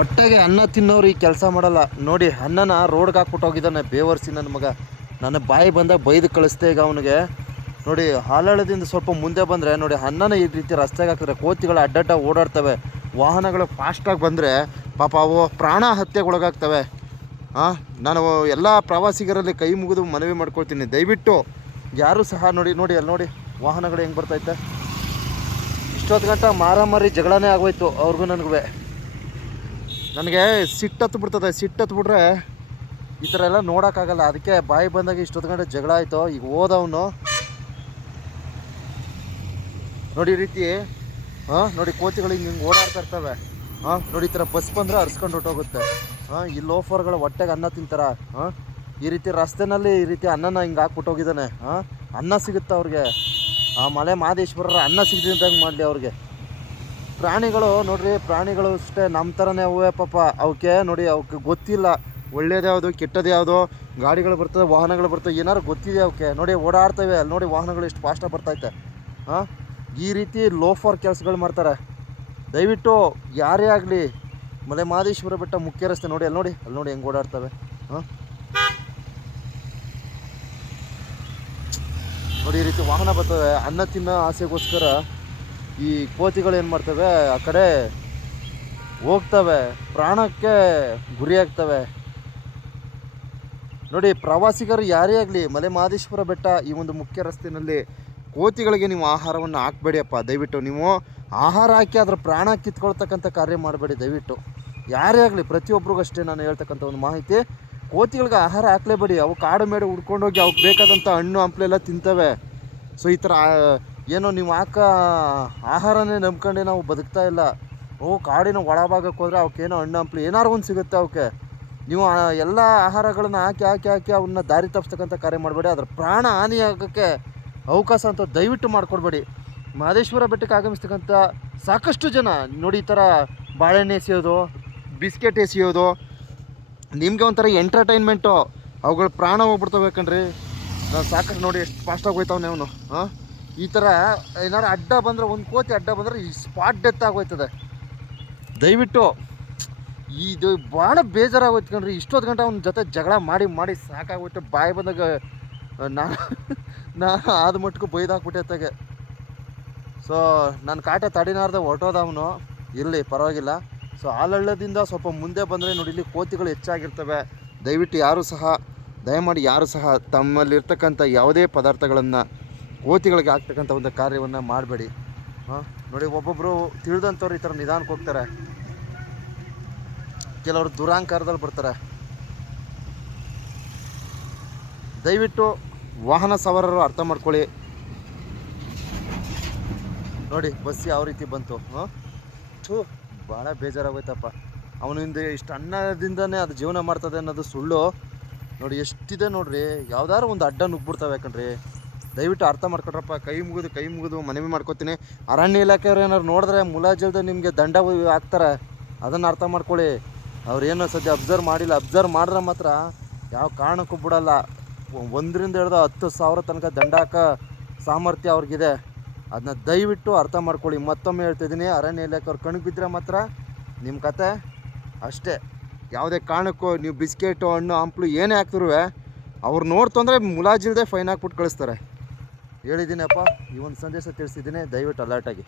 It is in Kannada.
ಒಟ್ಟಾಗೆ ಅನ್ನ ತಿನ್ನೋರು ಈ ಕೆಲಸ ಮಾಡಲ್ಲ. ನೋಡಿ ಅನ್ನನ ರೋಡ್ಗೆ ಹಾಕ್ಬಿಟ್ಟು ಹೋಗಿದ್ದಾನೆ, ಬೇವರ್ಸಿ ನನ್ನ ಮಗ. ನನ್ನ ಬಾಯಿ ಬಂದಾಗ ಬೈದು ಕಳಿಸ್ದೆ ಈಗ ಅವನಿಗೆ. ನೋಡಿ ಹಾಲಳದಿಂದ ಸ್ವಲ್ಪ ಮುಂದೆ ಬಂದರೆ, ನೋಡಿ ಅನ್ನನ ಈ ರೀತಿ ರಸ್ತೆಗೆ ಹಾಕಿದ್ರೆ ಕೋತಿಗಳು ಅಡ್ಡಡ್ಡ ಓಡಾಡ್ತವೆ. ವಾಹನಗಳು ಫಾಸ್ಟಾಗಿ ಬಂದರೆ, ಪಾಪ ಅವು ಪ್ರಾಣ ಹತ್ಯೆಗೊಳಗಾಗ್ತವೆ. ಹಾಂ ನಾನು ಎಲ್ಲ ಪ್ರವಾಸಿಗರಲ್ಲಿ ಕೈ ಮುಗಿದು ಮನವಿ ಮಾಡ್ಕೊಳ್ತೀನಿ. ದಯವಿಟ್ಟು ಯಾರೂ ಸಹ ನೋಡಿ ನೋಡಿ, ಅಲ್ಲಿ ನೋಡಿ, ವಾಹನಗಳು ಹೆಂಗೆ ಬರ್ತೈತೆ ಇಷ್ಟೊತ್ತು ಗಂಟ ಮಾರಾಮಾರಿ ಜಗಳನೇ ಆಗೋಯ್ತು ಅವ್ರಿಗೂ ನನಗೂ ನನಗೆ ಸಿಟ್ಟತ್ತು ಬಿಡ್ತದೆ ಸಿಟ್ಟತ್ತು ಬಿಟ್ರೆ ಈ ಥರ ಎಲ್ಲ ನೋಡೋಕ್ಕಾಗಲ್ಲ. ಅದಕ್ಕೆ ಬಾಯಿ ಬಂದಾಗ ಇಷ್ಟೊತ್ತು ಗಂಟೆ ಜಗಳ ಆಯಿತು, ಈಗ ಹೋದವನು. ನೋಡಿ ರೀತಿ, ಹಾಂ, ನೋಡಿ ಕೋತಿಗಳು ಹಿಂಗೆ ಹಿಂಗೆ ಓಡಾಡ್ತಾ ಇರ್ತವೆ. ಹಾಂ, ನೋಡಿ ಈ ಥರ ಬಸ್ ಬಂದರೆ ಹರಿಸ್ಕೊಂಡು ಹೊಟ್ಟೋಗುತ್ತೆ ಹಾಂ, ಈ ಲೋಫರ್ಗಳು ಹೊಟ್ಟೆಗೆ ಅನ್ನ ತಿಂತಾರ? ಹಾಂ, ಈ ರೀತಿ ರಸ್ತೆನಲ್ಲಿ ಈ ರೀತಿ ಅನ್ನನ ಹಿಂಗೆ ಹಾಕ್ಬಿಟ್ಟೋಗಿದ್ದಾನೆ ಹಾಂ, ಅನ್ನ ಸಿಗುತ್ತೆ ಅವ್ರಿಗೆ. ಆ ಮಲೆ ಮಹದೇಶ್ವರರ ಅನ್ನ ಸಿಗದಂಗೆ ಮಾಡಲಿ ಅವ್ರಿಗೆ. ಪ್ರಾಣಿಗಳು ನೋಡ್ರಿ, ಪ್ರಾಣಿಗಳು ಅಷ್ಟೇ ನಮ್ಮ ಥರನೇ ಅವೇ ಪಾಪ. ಅವಕ್ಕೆ ನೋಡಿ ಅವಕ್ಕೆ ಗೊತ್ತಿಲ್ಲ, ಒಳ್ಳೇದು ಯಾವುದು ಕೆಟ್ಟದ್ದು ಯಾವುದು, ಗಾಡಿಗಳು ಬರ್ತವೆ ವಾಹನಗಳು ಬರ್ತವೆ ಏನಾದ್ರು ಗೊತ್ತಿದೆ ಅವಕ್ಕೆ ನೋಡಿ, ಓಡಾಡ್ತವೆ ಅಲ್ಲಿ ನೋಡಿ ವಾಹನಗಳು ಎಷ್ಟು ಫಾಸ್ಟಾಗಿ ಬರ್ತೈತೆ ಹಾಂ? ಈ ರೀತಿ ಲೋಫರ್ ಕೆಲಸಗಳು ಮಾಡ್ತಾರೆ. ದಯವಿಟ್ಟು ಯಾರೇ ಆಗಲಿ ಮಲೆ ಮಹದೇಶ್ವರ ಬೆಟ್ಟ ಮುಖ್ಯ ರಸ್ತೆ ನೋಡಿ, ಅಲ್ಲಿ ನೋಡಿ ಅಲ್ಲಿ ನೋಡಿ ಹೆಂಗೆ ಓಡಾಡ್ತವೆ. ಹಾಂ? ನೋಡಿ, ಈ ರೀತಿ ವಾಹನ ಬರ್ತವೆ. ಅನ್ನ ತಿನ್ನೋ ಆಸೆಗೋಸ್ಕರ ಈ ಕೋತಿಗಳು ಏನು ಮಾಡ್ತವೆ, ಆ ಕಡೆ ಹೋಗ್ತವೆ, ಪ್ರಾಣಕ್ಕೆ ಗುರಿಯಾಗ್ತವೆ ನೋಡಿ, ಪ್ರವಾಸಿಗರು ಯಾರೇ ಆಗಲಿ ಮಲೆ ಮಹದೇಶ್ವರ ಬೆಟ್ಟ ಈ ಒಂದು ಮುಖ್ಯ ರಸ್ತೆಯಲ್ಲಿ ಕೋತಿಗಳಿಗೆ ನೀವು ಆಹಾರವನ್ನು ಹಾಕಬೇಡಿಯಪ್ಪ. ದಯವಿಟ್ಟು ನೀವು ಆಹಾರ ಹಾಕಿ ಅದರ ಪ್ರಾಣ ಕಿತ್ಕೊಳ್ತಕ್ಕಂಥ ಕಾರ್ಯ ಮಾಡಬೇಡಿ, ದಯವಿಟ್ಟು. ಯಾರೇ ಆಗಲಿ ಪ್ರತಿಯೊಬ್ಬರಿಗೂ ಅಷ್ಟೇ ನಾನು ಹೇಳ್ತಕ್ಕಂಥ ಒಂದು ಮಾಹಿತಿ. ಕೋತಿಗಳಿಗೆ ಆಹಾರ ಹಾಕಲೇಬೇಡಿ. ಅವು ಕಾಡು ಮೇಡ ಹುಡ್ಕೊಂಡೋಗಿ ಅವಕ್ಕೆ ಬೇಕಾದಂಥ ಹಣ್ಣು ಹಂಪ್ಲೆಲ್ಲ ತಿಂತವೆ. ಸೊ ಈ ಥರ ಏನೋ ನೀವು ಹಾಕೋ ಆಹಾರನೇ ನಂಬ್ಕೊಂಡೆ ನಾವು ಬದುಕ್ತಾ ಇಲ್ಲ. ಓ, ಕಾಡಿನ ಒಳಭಾಗಕ್ಕೆ ಹೋದರೆ ಅವಕ್ಕೇನೋ ಹಣ್ಣು, ಹಂಪ್ಲು ಏನಾರು ಒಂದು ಸಿಗುತ್ತೆ ಅವಕ್ಕೆ. ನೀವು ಎಲ್ಲ ಆಹಾರಗಳನ್ನ ಹಾಕಿ ಹಾಕಿ ಹಾಕಿ ಅವನ್ನ ದಾರಿ ತಪ್ಪಿಸ್ತಕ್ಕಂಥ ಕಾರ್ಯ ಮಾಡಬೇಡಿ. ಅದ್ರ ಪ್ರಾಣ ಹಾನಿ ಆಗೋಕ್ಕೆ ಅವಕಾಶ ಅಂತ ದಯವಿಟ್ಟು ಮಾಡಿಕೊಡ್ಬೇಡಿ. ಮಹದೇಶ್ವರ ಬೆಟ್ಟಕ್ಕೆ ಆಗಮಿಸ್ತಕ್ಕಂಥ ಸಾಕಷ್ಟು ಜನ, ನೋಡಿ ಈ ಥರ ಬಾಳೆಹಣ್ಣು ಎಸೆಯೋದು, ಬಿಸ್ಕೆಟ್ ಎಸೆಯೋದು, ನಿಮಗೆ ಒಂಥರ ಎಂಟರ್ಟೈನ್ಮೆಂಟು ಅವುಗಳ ಪ್ರಾಣ ಹೋಗ್ಬಿಡ್ತವೆ ಕಣ್ರಿ. ನಾನು ಸಾಕಷ್ಟು ನೋಡಿ ಎಷ್ಟು ಫಾಸ್ಟಾಗಿ ಹೋಯ್ತಾವನೆ ಅವನು ಹಾಂ ಈ ಥರ ಏನಾರು ಅಡ್ಡ ಬಂದರೆ, ಒಂದು ಕೋತಿ ಅಡ್ಡ ಬಂದರೆ ಈ ಸ್ಪಾಟ್ ಡೆತ್ ಆಗೋಯ್ತದೆ. ದಯವಿಟ್ಟು ಇದು ಭಾಳ ಬೇಜಾರಾಗೋಯ್ತು ಕಣ್ರಿ. ಇಷ್ಟೊತ್ತು ಗಂಟೆ ಅವ್ನ ಜೊತೆ ಜಗಳ ಮಾಡಿ ಮಾಡಿ ಸಾಕಾಗೋಯ್ತು. ಬಾಯಿ ಬಂದಾಗ ನಾನು ನಾ ಆದ ಮಟ್ಟಿಗೂ ಬೈದಾಕ್ಬಿಟ್ಟೆ ಸೊ ನನ್ನ ಕಾಟ ತಡಿನಾರ್ದೆ ಹೊರಟೋದ ಅವನು. ಇರಲಿ, ಪರವಾಗಿಲ್ಲ. ಸೊ ಆಲಳ್ಳದಿಂದ ಸ್ವಲ್ಪ ಮುಂದೆ ಬಂದರೆ ನೋಡಿ, ಇಲ್ಲಿ ಕೋತಿಗಳು ಹೆಚ್ಚಾಗಿರ್ತವೆ. ದಯವಿಟ್ಟು ಯಾರೂ ಸಹ, ದಯಮಾಡಿ ಯಾರು ಸಹ ತಮ್ಮಲ್ಲಿರ್ತಕ್ಕಂಥ ಯಾವುದೇ ಪದಾರ್ಥಗಳನ್ನು ಕೋತಿಗಳಿಗೆ ಆಗ್ತಕ್ಕಂಥ ಒಂದು ಕಾರ್ಯವನ್ನು ಮಾಡಬೇಡಿ. ಹಾಂ? ನೋಡಿ ಒಬ್ಬೊಬ್ಬರು ತಿಳಿದಂಥವ್ರು ಈ ಥರ ನಿಧಾನಕ್ಕೆ ಹೋಗ್ತಾರೆ. ಕೆಲವರು ದುರಾಂಕಾರದಲ್ಲಿ ಬರ್ತಾರೆ. ದಯವಿಟ್ಟು ವಾಹನ ಸವಾರರು ಅರ್ಥ ಮಾಡ್ಕೊಳ್ಳಿ. ನೋಡಿ ಬಸ್ ಯಾವ ರೀತಿ ಬಂತು, ಹಾಂ? ಥೂ, ಭಾಳ ಬೇಜಾರಾಗೋಯ್ತಪ್ಪ. ಅವನಿಂದ ಇಷ್ಟು ಅನ್ನದಿಂದನೇ ಅದು ಜೀವನ ಮಾಡ್ತದೆ ಅನ್ನೋದು ಸುಳ್ಳು. ನೋಡಿ, ಎಷ್ಟಿದೆ ನೋಡ್ರಿ, ಯಾವ್ದಾದ್ರು ಒಂದು ಅಡ್ಡ ನುಗ್ಬಿಡ್ತಾವೆ ಯಾಕಂಡ್ರಿ ದಯವಿಟ್ಟು ಅರ್ಥ ಮಾಡ್ಕೊಟ್ರಪ್ಪ. ಕೈ ಮುಗಿದು ಕೈ ಮುಗಿದು ಮನವಿ ಮಾಡ್ಕೊತೀನಿ. ಅರಣ್ಯ ಇಲಾಖೆಯವ್ರು ಏನಾದ್ರು ನೋಡಿದ್ರೆ ಮುಲಾಜಿಲ್ದೆ ನಿಮಗೆ ದಂಡ ಹಾಕ್ತಾರೆ. ಅದನ್ನು ಅರ್ಥ ಮಾಡ್ಕೊಳ್ಳಿ. ಅವ್ರು ಏನೋ ಸದ್ಯ ಅಬ್ಸರ್ವ್ ಮಾಡಿಲ್ಲ. ಅಬ್ಸರ್ವ್ ಮಾಡಿದ್ರೆ ಮಾತ್ರ ಯಾವ ಕಾರಣಕ್ಕೂ ಬಿಡಲ್ಲ. ಒಂದರಿಂದ ಹಿಡ್ದು ಹತ್ತು ಸಾವಿರ ತನಕ ದಂಡ ಹಾಕೋ ಸಾಮರ್ಥ್ಯ ಅವ್ರಿಗಿದೆ. ಅದನ್ನ ದಯವಿಟ್ಟು ಅರ್ಥ ಮಾಡ್ಕೊಳ್ಳಿ. ಮತ್ತೊಮ್ಮೆ ಹೇಳ್ತಿದ್ದೀನಿ ಅರಣ್ಯ ಇಲಾಖೆಯವ್ರು ಕಣ್ಗೆ ಬಿದ್ದರೆ ಮಾತ್ರ ನಿಮ್ಮ ಕತೆ ಅಷ್ಟೇ. ಯಾವುದೇ ಕಾರಣಕ್ಕೂ ನೀವು ಬಿಸ್ಕೆಟು, ಹಣ್ಣು, ಹಂಪ್ಲು ಏನೇ ಹಾಕ್ತಿರುವೆ ಅವ್ರು ನೋಡ್ತು ಅಂದರೆ ಮುಲಾಜಿಲ್ದೆ ಫೈನ್ ಹಾಕ್ಬಿಟ್ಟು ಕಳಿಸ್ತಾರೆ. ಹೇಳಿದ್ದೀನಪ್ಪ ಈ ಒಂದು ಸಂದೇಶ ತಿಳಿಸಿದ್ದೀನಿ ದಯವಿಟ್ಟು ಅಲರ್ಟಾಗಿ